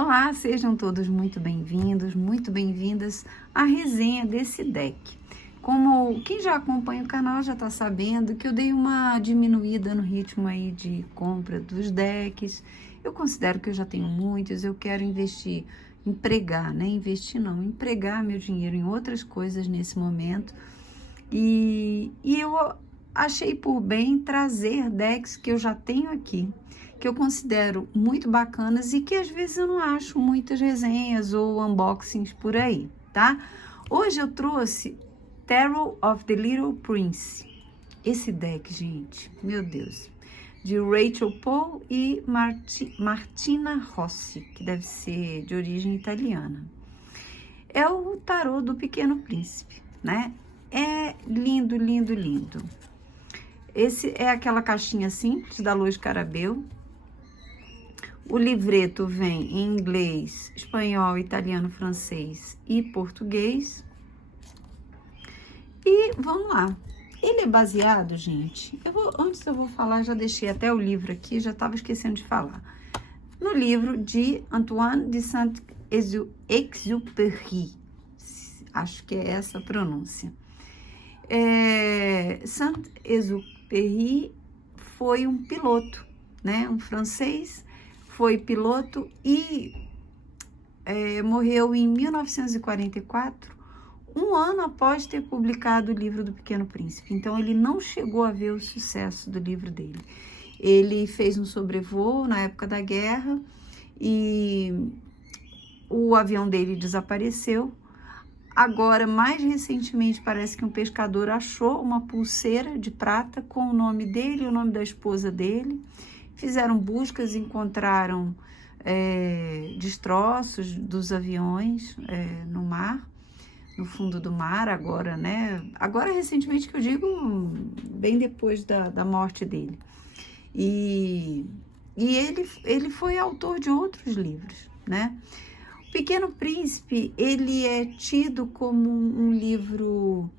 Olá, sejam todos muito bem-vindos, muito bem-vindas à resenha desse deck. Como quem já acompanha o canal já está sabendo que eu dei uma diminuída no ritmo aí de compra dos decks. Eu considero que eu já tenho muitos, eu quero investir, empregar, né? Investir não, empregar meu dinheiro em outras coisas nesse momento. E eu achei por bem trazer decks que eu já tenho aqui, que eu considero muito bacanas e que às vezes eu não acho muitas resenhas ou unboxings por aí, tá? Hoje eu trouxe Tarot of the Little Prince. Esse deck, gente, meu Deus, de Rachel Poe e Martina Rossi, que deve ser de origem italiana. É o tarô do Pequeno Príncipe, né? É lindo, lindo, lindo. Esse é aquela caixinha simples da Luz Carabel. O livreto vem em inglês, espanhol, italiano, francês e português. E vamos lá. Ele é baseado, gente, antes eu vou falar, já deixei até o livro aqui, já estava esquecendo de falar. No livro de Antoine de Saint-Exupéry. Acho que é essa a pronúncia. Saint-Exupéry foi um piloto, né? Um francês, foi piloto e morreu em 1944, um ano após ter publicado o livro do Pequeno Príncipe. Então, ele não chegou a ver o sucesso do livro dele. Ele fez um sobrevoo na época da guerra e o avião dele desapareceu. Agora, mais recentemente, parece que um pescador achou uma pulseira de prata com o nome dele e o nome da esposa dele. Fizeram buscas, encontraram destroços dos aviões no mar, no fundo do mar, agora, né? Agora, recentemente, que eu digo, bem depois da morte dele. E ele foi autor de outros livros, né? O Pequeno Príncipe, ele é tido como um livro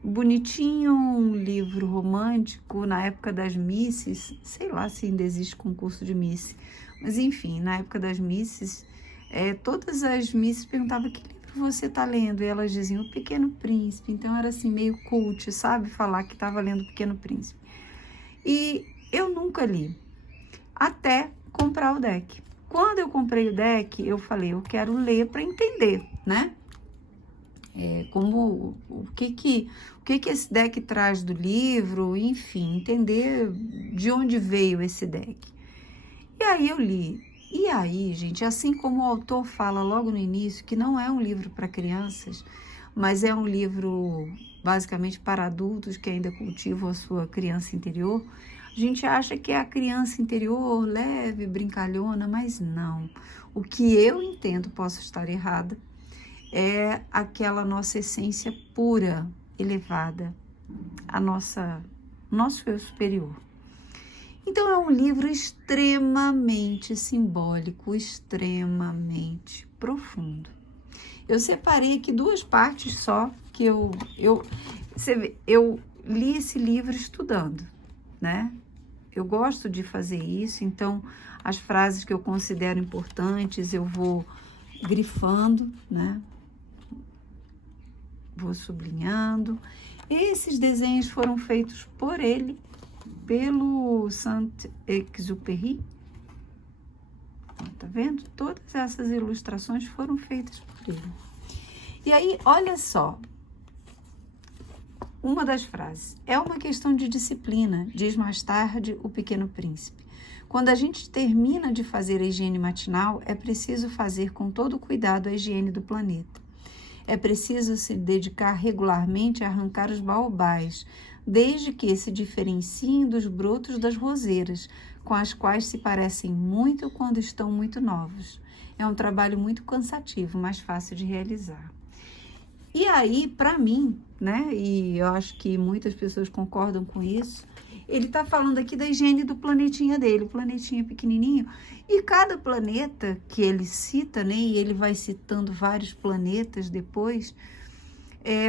bonitinho, um livro romântico. Na época das Misses, sei lá se ainda existe concurso de Miss, mas enfim, na época das Misses, todas as Misses perguntavam: que livro você está lendo? E elas diziam O Pequeno Príncipe. Então era assim, meio cult, sabe? Falar que estava lendo O Pequeno Príncipe. E eu nunca li, até comprar o deck. Quando eu comprei o deck, eu falei, eu quero ler para entender, né? O que esse deck traz do livro, enfim, entender de onde veio esse deck. E aí eu li. E aí, gente, assim como o autor fala logo no início, que não é um livro para crianças, mas é um livro basicamente para adultos que ainda cultivam a sua criança interior, a gente acha que é a criança interior leve, brincalhona, mas não. O que eu entendo, posso estar errada, é aquela nossa essência pura, elevada, nosso eu superior. Então, é um livro extremamente simbólico, extremamente profundo. Eu separei aqui duas partes só, que eu li esse livro estudando, né? Eu gosto de fazer isso, então as frases que eu considero importantes eu vou grifando, né? Vou sublinhando. Esses desenhos foram feitos por ele, pelo Saint-Exupéry. Tá vendo? Todas essas ilustrações foram feitas por ele. E aí, olha só. Uma das frases: é uma questão de disciplina, diz mais tarde o Pequeno Príncipe. Quando a gente termina de fazer a higiene matinal, é preciso fazer com todo cuidado a higiene do planeta. É preciso se dedicar regularmente a arrancar os baobás, desde que se diferenciem dos brotos das roseiras, com as quais se parecem muito quando estão muito novos. É um trabalho muito cansativo, mas fácil de realizar. E aí, para mim, né, e eu acho que muitas pessoas concordam com isso, ele está falando aqui da higiene do planetinha dele, o planetinha pequenininho, e cada planeta que ele cita, né, e ele vai citando vários planetas depois,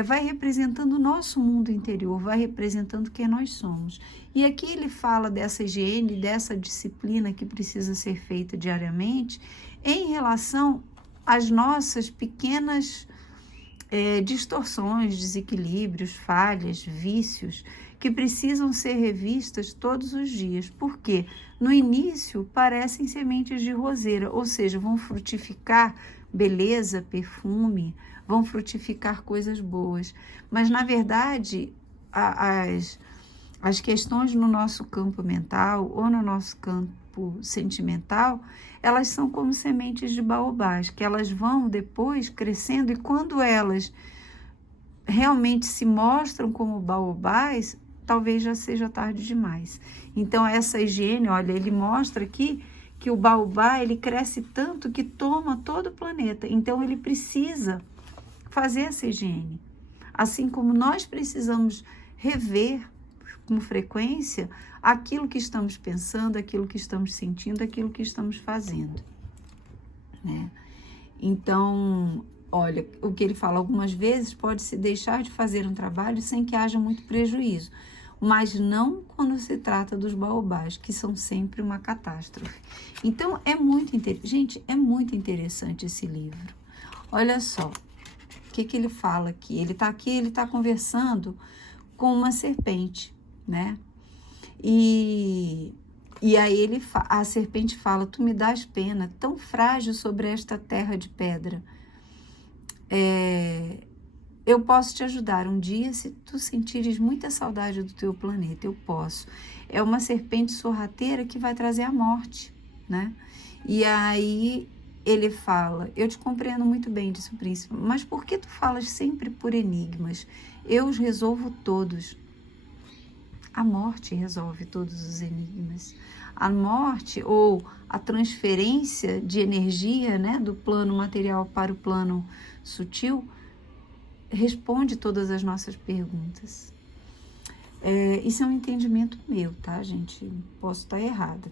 vai representando o nosso mundo interior, vai representando quem nós somos. E aqui ele fala dessa higiene, dessa disciplina que precisa ser feita diariamente em relação às nossas pequenas distorções, desequilíbrios, falhas, vícios, que precisam ser revistas todos os dias. Porque no início parecem sementes de roseira, ou seja, vão frutificar beleza, perfume, vão frutificar coisas boas. Mas, na verdade, as questões no nosso campo mental ou no nosso campo sentimental, elas são como sementes de baobás, que elas vão depois crescendo, e quando elas realmente se mostram como baobás, talvez já seja tarde demais. Então, essa higiene, olha, ele mostra aqui que o baobá, ele cresce tanto que toma todo o planeta. Então, ele precisa fazer essa higiene. Assim como nós precisamos rever com frequência aquilo que estamos pensando, aquilo que estamos sentindo, aquilo que estamos fazendo, né? Então, olha, o que ele fala, algumas vezes pode-se deixar de fazer um trabalho sem que haja muito prejuízo, mas não quando se trata dos baobás, que são sempre uma catástrofe. Então, gente, é muito interessante esse livro. Olha só, o que ele fala aqui? Ele está conversando com uma serpente, né? E aí a serpente fala: tu me dás pena, tão frágil sobre esta terra de pedra. Eu posso te ajudar um dia se tu sentires muita saudade do teu planeta, eu posso. É uma serpente sorrateira que vai trazer a morte, né? E aí ele fala: eu te compreendo muito bem, disse o príncipe, mas por que tu falas sempre por enigmas? Eu os resolvo todos. A morte resolve todos os enigmas. A morte, ou a transferência de energia, né, do plano material para o plano sutil, responde todas as nossas perguntas. Isso é um entendimento meu, tá, gente? Posso estar errada.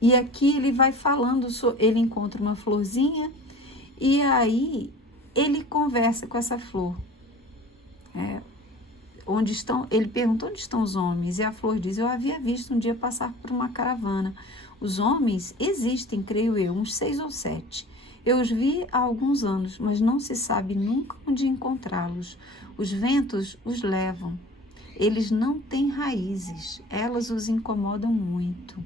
E aqui ele vai falando, ele encontra uma florzinha e aí ele conversa com essa flor. Ele pergunta: onde estão os homens? E a flor diz: eu havia visto um dia passar por uma caravana. Os homens existem, creio eu, uns 6 ou 7. Eu os vi há alguns anos, mas não se sabe nunca onde encontrá-los. Os ventos os levam. Eles não têm raízes, elas os incomodam muito.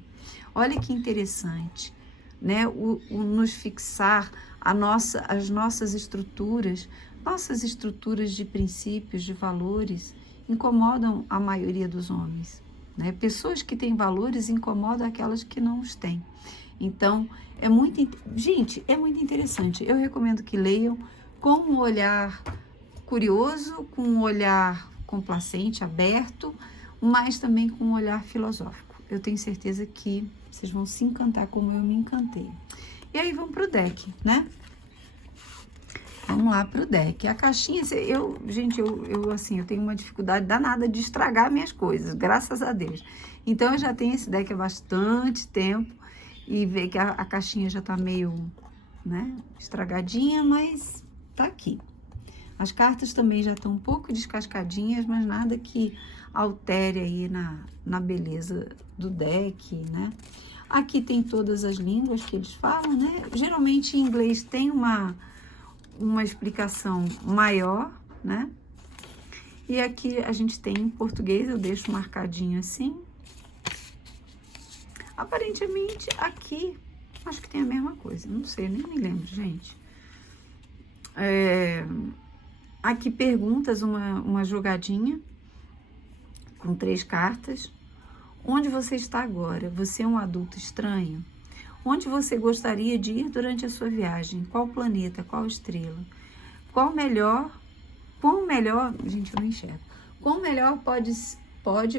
Olha que interessante, né? Nos fixar as nossas estruturas de princípios, de valores, incomodam a maioria dos homens, né? Pessoas que têm valores incomodam aquelas que não os têm. Então, gente, é muito interessante. Eu recomendo que leiam com um olhar curioso, com um olhar complacente, aberto, mas também com um olhar filosófico. Eu tenho certeza que vocês vão se encantar como eu me encantei. E aí vamos pro deck, né? Vamos lá pro deck. A caixinha, gente, eu tenho uma dificuldade danada de estragar minhas coisas, graças a Deus. Então, eu já tenho esse deck há bastante tempo e ver que a caixinha já tá meio, né, estragadinha, mas tá aqui. As cartas também já estão um pouco descascadinhas, mas nada que altere aí na beleza do deck, né? Aqui tem todas as línguas que eles falam, né? Geralmente em inglês tem uma explicação maior, né? E aqui a gente tem em português, eu deixo marcadinho assim. Aparentemente aqui, acho que tem a mesma coisa, não sei, nem me lembro, gente. Aqui perguntas, uma jogadinha com 3 cartas. Onde você está agora? Você é um adulto estranho? Onde você gostaria de ir durante a sua viagem? Qual planeta? Qual estrela? Quão melhor, gente, eu não enxergo. Quão melhor pode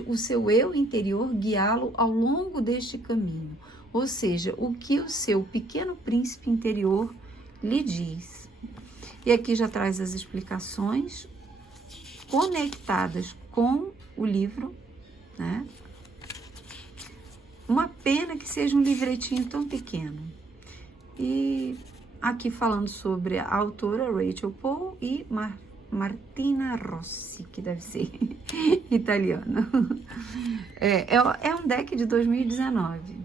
o seu eu interior guiá-lo ao longo deste caminho? Ou seja, o que o seu pequeno príncipe interior lhe diz. E aqui já traz as explicações conectadas com o livro, né? Uma pena que seja um livretinho tão pequeno. E aqui falando sobre a autora Rachel Poe e Martina Rossi, que deve ser italiana. É um deck de 2019.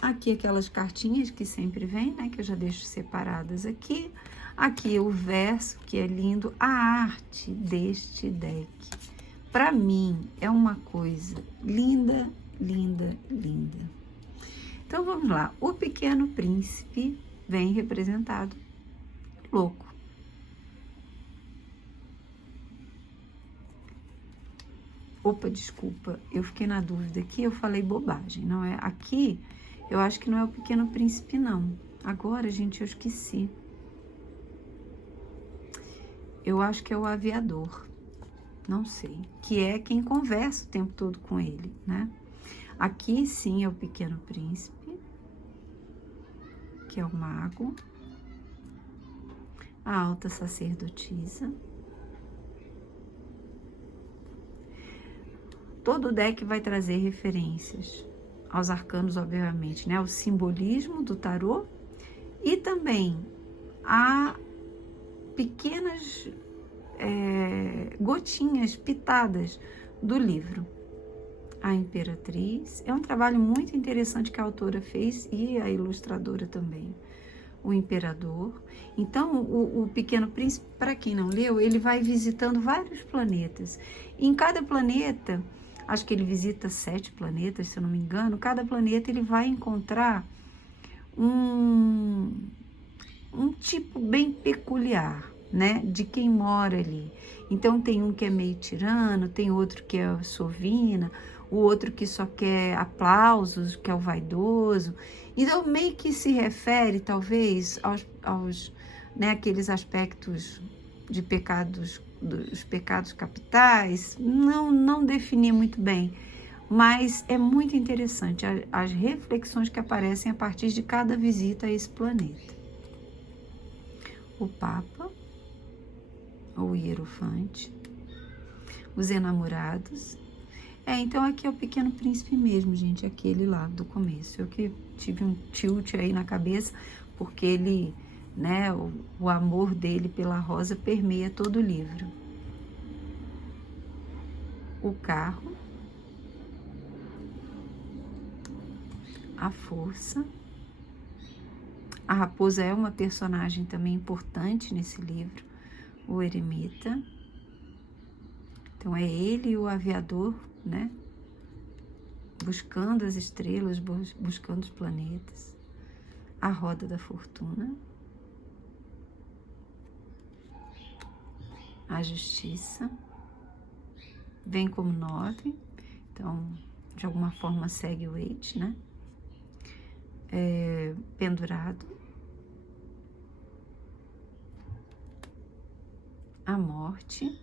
Aqui aquelas cartinhas que sempre vem, né? Que eu já deixo separadas aqui. Aqui o verso, que é lindo. A arte deste deck, para mim, é uma coisa linda, linda, linda. Então, vamos lá. O Pequeno Príncipe vem representado louco. Opa, desculpa, eu fiquei na dúvida aqui, eu falei bobagem, não é? Aqui, eu acho que não é o Pequeno Príncipe, não. Agora, gente, eu esqueci. Eu acho que é o Aviador, não sei. Que é quem conversa o tempo todo com ele, né? Aqui, sim, é o Pequeno Príncipe, que é o Mago. A Alta Sacerdotisa. Todo o deck vai trazer referências aos arcanos, obviamente, né? O simbolismo do tarô e também a pequenas gotinhas, pitadas do livro. A Imperatriz é um trabalho muito interessante que a autora fez e a ilustradora também. O Imperador. Então, o Pequeno Príncipe, para quem não leu, ele vai visitando vários planetas. E em cada planeta, acho que ele visita 7 planetas, se eu não me engano, cada planeta ele vai encontrar um tipo bem peculiar, né, de quem mora ali. Então, tem um que é meio tirano, tem outro que é sovina, o outro que só quer aplausos, que é o vaidoso. Então, meio que se refere, talvez, aos né, aqueles aspectos de pecados, dos pecados capitais. Não defini muito bem, mas é muito interessante as reflexões que aparecem a partir de cada visita a esse planeta. O Papa, ou Hierofante, os Enamorados. Então aqui é o Pequeno Príncipe mesmo, gente, aquele lá do começo. Eu que tive um tilt aí na cabeça, porque ele, né, o amor dele pela Rosa permeia todo o livro. O Carro, a Força. A Raposa é uma personagem também importante nesse livro, o Eremita. Então é ele e o Aviador, né? Buscando as estrelas, buscando os planetas. A Roda da Fortuna. A Justiça. Vem como 9. Então, de alguma forma, segue o 8, né? Pendurado. A Morte.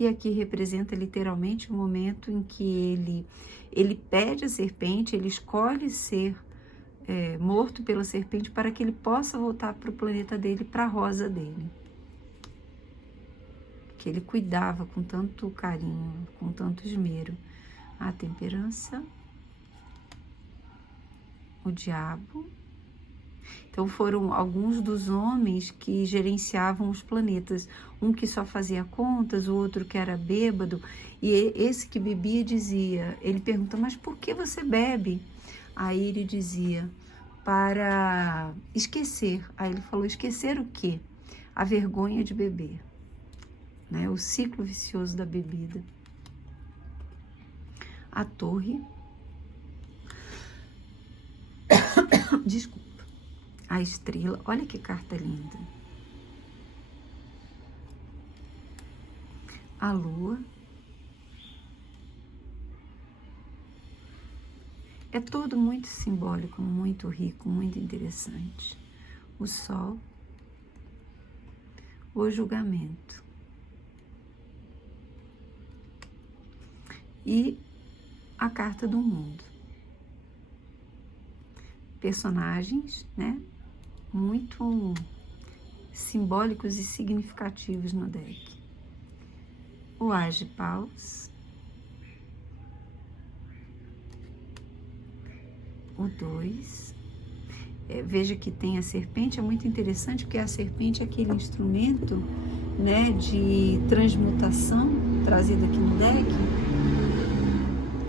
E aqui representa literalmente o momento em que ele pede a serpente, ele escolhe ser morto pela serpente para que ele possa voltar para o planeta dele, para a rosa dele. Que ele cuidava com tanto carinho, com tanto esmero. A Temperança. O Diabo. Então foram alguns dos homens que gerenciavam os planetas. Um que só fazia contas, o outro que era bêbado. E esse que bebia dizia, ele pergunta, mas por que você bebe? Aí ele dizia, para esquecer. Aí ele falou, esquecer o quê? A vergonha de beber, né? O ciclo vicioso da bebida. A Torre. Desculpa. A Estrela, olha que carta linda. A Lua. É tudo muito simbólico, muito rico, muito interessante. O Sol. O Julgamento. E a Carta do Mundo. Personagens, né? Muito simbólicos e significativos no deck. O Age Paus. O 2. veja que tem a serpente, é muito interessante porque a serpente é aquele instrumento, né, de transmutação trazido aqui no deck.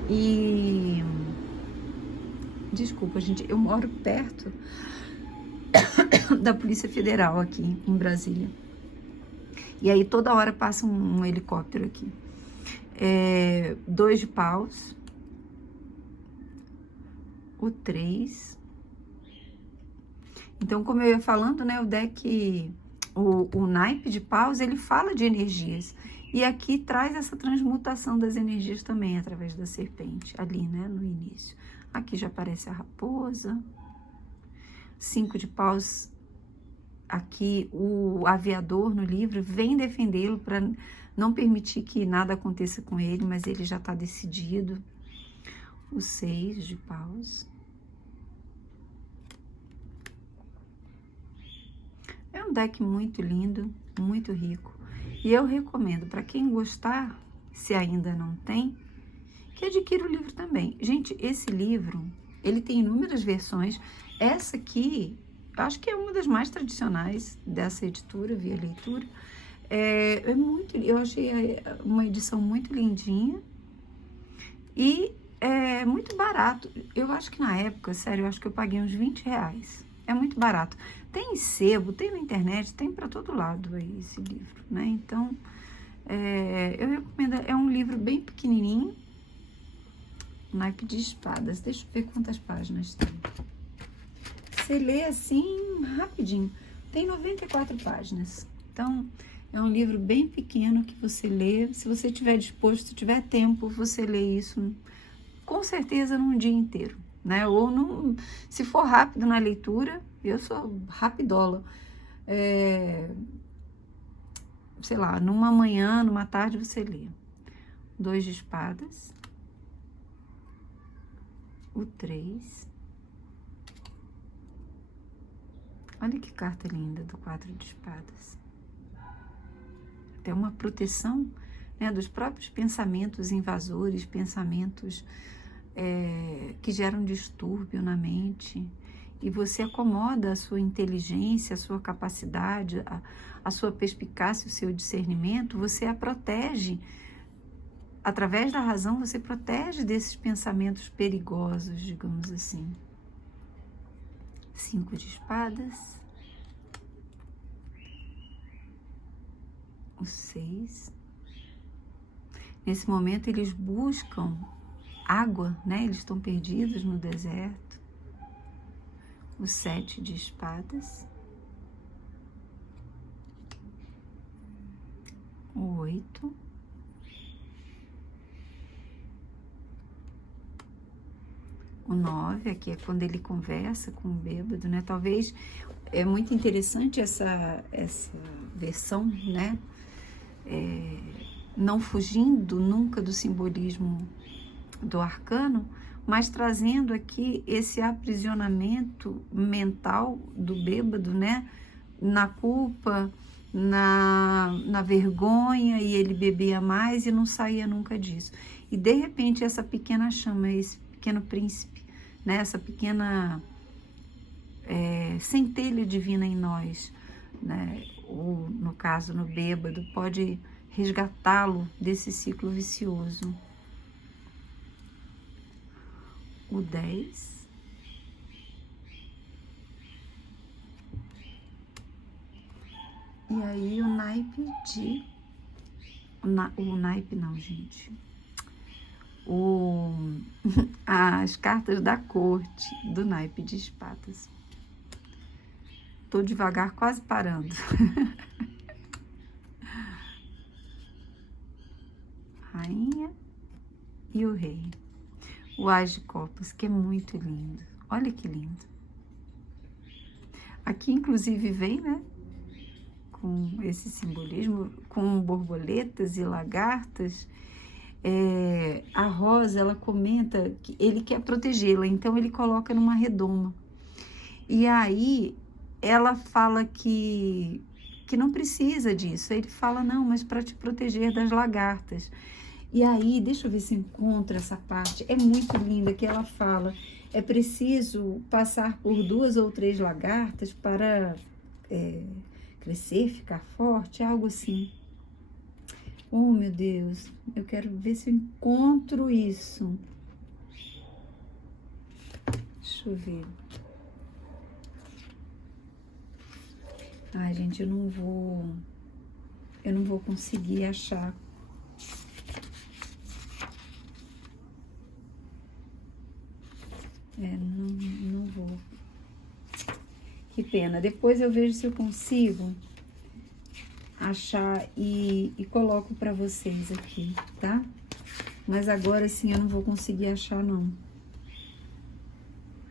E desculpa, gente, eu moro perto da Polícia Federal aqui em Brasília. E aí toda hora passa um helicóptero aqui. 2 de paus, o 3. Então, como eu ia falando, né, o deck, o naipe de paus, ele fala de energias. E aqui traz essa transmutação das energias também, através da serpente, ali, né, no início. Aqui já aparece a raposa. 5 de paus, aqui o aviador no livro vem defendê-lo para não permitir que nada aconteça com ele, mas ele já está decidido. O 6 de paus. É um deck muito lindo, muito rico. E eu recomendo para quem gostar, se ainda não tem, que adquira o livro também. Gente, esse livro, ele tem inúmeras versões. Essa aqui, acho que é uma das mais tradicionais dessa editora, Via Leitura. Eu achei uma edição muito lindinha e é muito barato. Eu acho que na época, sério, eu acho que eu paguei uns R$20. É muito barato. Tem em sebo, tem na internet, tem para todo lado aí esse livro, né? Então, eu recomendo. É um livro bem pequenininho, naipe de espadas. Deixa eu ver quantas páginas tem. Você lê assim, rapidinho. Tem 94 páginas. Então, é um livro bem pequeno que você lê. Se você tiver disposto, tiver tempo, você lê isso com certeza num dia inteiro, né? Ou se for rápido na leitura, eu sou rapidola. Sei lá, numa manhã, numa tarde você lê. 2 de espadas. O 3. Olha que carta linda do 4 de espadas. Tem uma proteção, né, dos próprios pensamentos invasores, pensamentos que geram distúrbio na mente. E você acomoda a sua inteligência, a sua capacidade, a sua perspicácia, o seu discernimento, você a protege. Através da razão, você protege desses pensamentos perigosos, digamos assim. 5 de espadas. O 6. Nesse momento, eles buscam água, né? Eles estão perdidos no deserto. O 7 de espadas. O 8. O 9, aqui é quando ele conversa com o bêbado, né? Talvez é muito interessante essa versão, né? Não fugindo nunca do simbolismo do arcano, mas trazendo aqui esse aprisionamento mental do bêbado, né? Na culpa, na vergonha, e ele bebia mais e não saía nunca disso. E de repente essa pequena chama, esse pequeno príncipe, né? Essa pequena centelha divina em nós, né? Ou no caso no bêbado, pode resgatá-lo desse ciclo vicioso. O 10. E aí o naipe de... O naipe não, gente. As cartas da corte do naipe de espadas. Tô devagar, quase parando. Rainha e o rei. O As de Copas, que é muito lindo. Olha que lindo. Aqui, inclusive, vem, né? Com esse simbolismo, com borboletas e lagartas. A Rosa, ela comenta que ele quer protegê-la, então ele coloca numa redoma. E aí, ela fala que não precisa disso. Ele fala, não, mas para te proteger das lagartas. E aí, deixa eu ver se eu encontro essa parte. É muito linda que ela fala. É preciso passar por 2 ou 3 lagartas para crescer, ficar forte, algo assim. Oh, meu Deus, eu quero ver se eu encontro isso. Deixa eu ver. Ai, gente, eu não vou conseguir achar. Não vou. Que pena. Depois eu vejo se eu consigo achar e coloco para vocês aqui, tá? Mas agora sim eu não vou conseguir achar, não.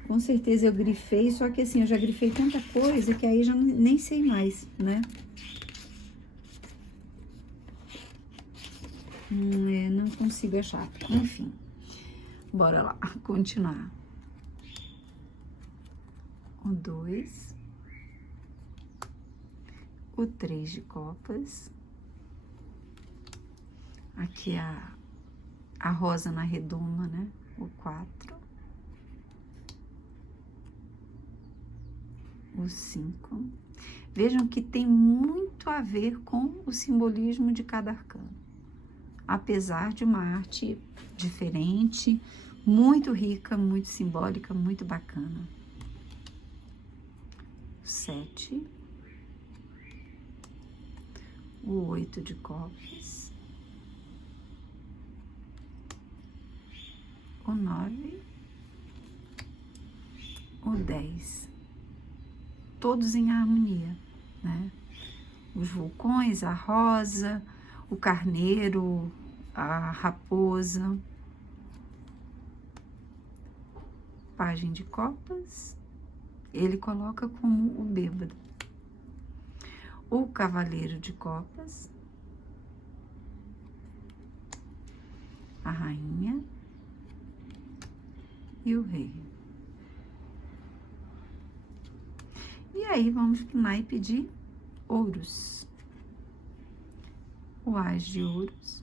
Com certeza eu grifei, só que assim, eu já grifei tanta coisa que aí já nem sei mais, né? Não consigo achar. Enfim, bora lá, continuar. O 2. O 3 de copas. Aqui a rosa na redoma, né? O 4. O 5. Vejam que tem muito a ver com o simbolismo de cada arcano. Apesar de uma arte diferente, muito rica, muito simbólica, muito bacana. O 7. O 8 de copas. O 9. O 10. Todos em harmonia, né? Os vulcões, a rosa, o carneiro, a raposa. Pajem de copas, ele coloca como o bêbado. O cavaleiro de copas, a rainha e o rei. E aí vamos pro naipe de ouros. O as de ouros.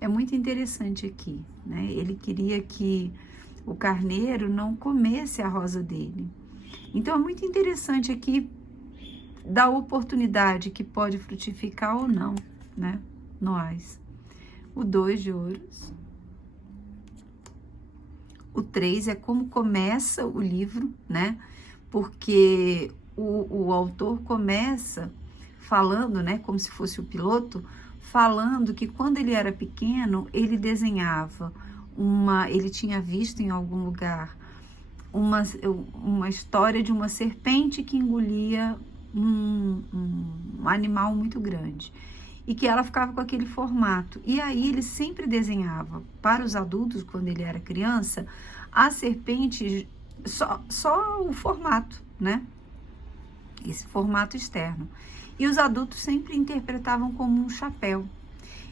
É muito interessante aqui, né? Ele queria que o carneiro não comesse a rosa dele. Então, é muito interessante aqui da oportunidade que pode frutificar ou não, né? No as. O 2 de ouros. O 3 é como começa o livro, né? Porque o autor começa falando, né? Como se fosse o piloto, falando que quando ele era pequeno, ele desenhava ele tinha visto em algum lugar uma história de uma serpente que engolia um animal muito grande e que ela ficava com aquele formato. E aí ele sempre desenhava para os adultos, quando ele era criança, a serpente, só o formato, né? Esse formato externo. E os adultos sempre interpretavam como um chapéu.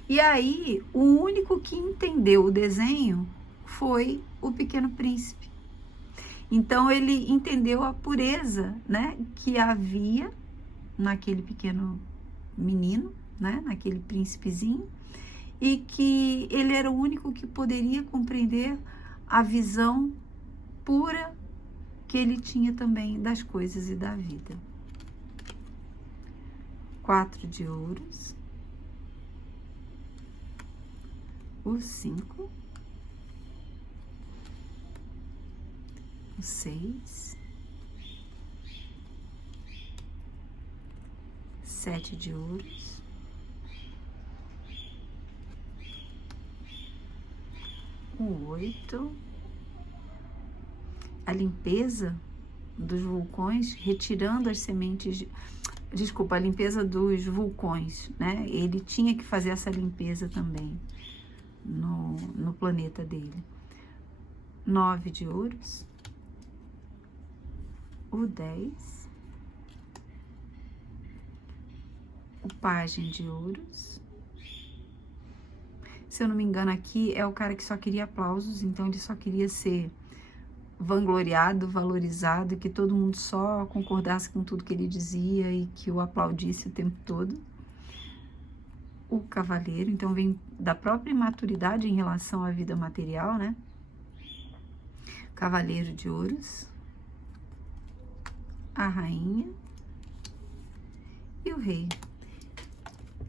E aí, o único que entendeu o desenho foi o Pequeno Príncipe. Então, ele entendeu a pureza, né, que havia naquele pequeno menino, né, naquele príncipezinho, e que ele era o único que poderia compreender a visão pura que ele tinha também das coisas e da vida. 4 de ouros. O 5. O 6. 7 de ouros. O 8. A limpeza dos vulcões, retirando as sementes, desculpa, a limpeza dos vulcões, né? Ele tinha que fazer essa limpeza também no planeta dele. 9 de ouros. O 10. O pajem de ouros. Se eu não me engano, aqui é o cara que só queria aplausos, então ele só queria ser vangloriado, valorizado, que todo mundo só concordasse com tudo que ele dizia e que o aplaudisse o tempo todo. o cavaleiro, então vem da própria imaturidade em relação à vida material, né? Cavaleiro de ouros, a rainha e o rei.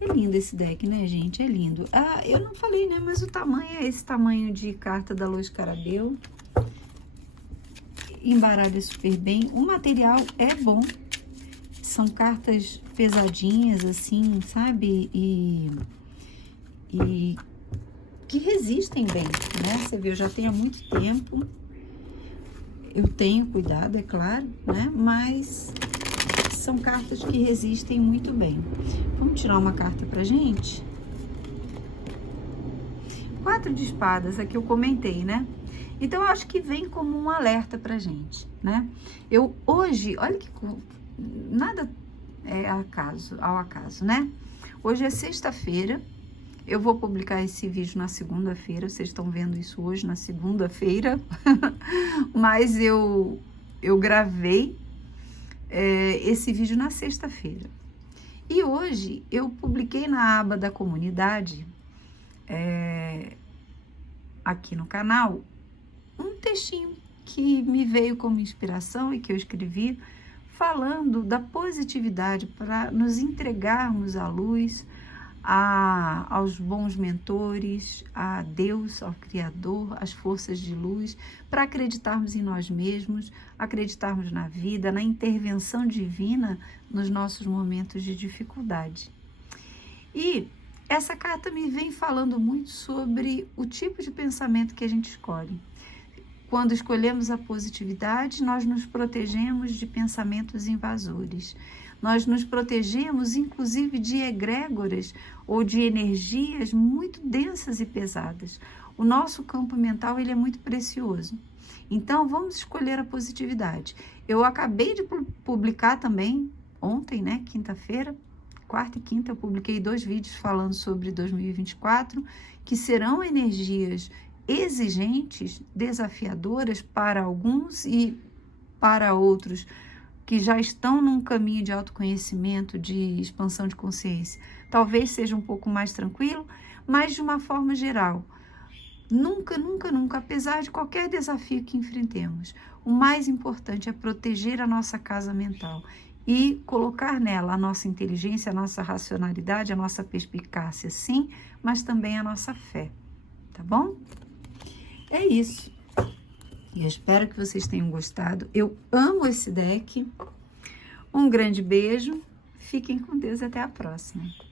É lindo esse deck, né, gente? É lindo. Ah, eu não falei, né? Mas o tamanho é esse tamanho de carta da Luz Carabeu. Embaralha super bem. O material é bom. São cartas pesadinhas, assim, sabe? E que resistem bem, né? Você vê, eu já tenho há muito tempo. Eu tenho cuidado, é claro, né? Mas são cartas que resistem muito bem. Vamos tirar uma carta pra gente? 4 de espadas, aqui eu comentei, né? Então, eu acho que vem como um alerta pra gente, né? Eu hoje, olha que nada é ao acaso, né? Hoje é sexta-feira, eu vou publicar esse vídeo na segunda-feira, vocês estão vendo isso hoje na segunda-feira, mas eu gravei esse vídeo na sexta-feira. E hoje eu publiquei na aba da comunidade, aqui no canal, um textinho que me veio como inspiração e que eu escrevi, falando da positividade para nos entregarmos à luz, aos bons mentores, a Deus, ao Criador, às forças de luz, para acreditarmos em nós mesmos, acreditarmos na vida, na intervenção divina nos nossos momentos de dificuldade. E essa carta me vem falando muito sobre o tipo de pensamento que a gente escolhe. Quando escolhemos a positividade, nós nos protegemos de pensamentos invasores. Nós nos protegemos, inclusive, de egrégoras ou de energias muito densas e pesadas. O nosso campo mental, ele é muito precioso. Então, vamos escolher a positividade. Eu acabei de publicar também, ontem, né, quinta-feira, quarta e quinta, eu publiquei 2 vídeos falando sobre 2024, que serão energias exigentes, desafiadoras para alguns e para outros que já estão num caminho de autoconhecimento, de expansão de consciência. Talvez seja um pouco mais tranquilo, mas de uma forma geral, nunca, nunca, nunca, apesar de qualquer desafio que enfrentemos, o mais importante é proteger a nossa casa mental e colocar nela a nossa inteligência, a nossa racionalidade, a nossa perspicácia, sim, mas também a nossa fé, tá bom? É isso. Eu espero que vocês tenham gostado. Eu amo esse deck. Um grande beijo. Fiquem com Deus e até a próxima.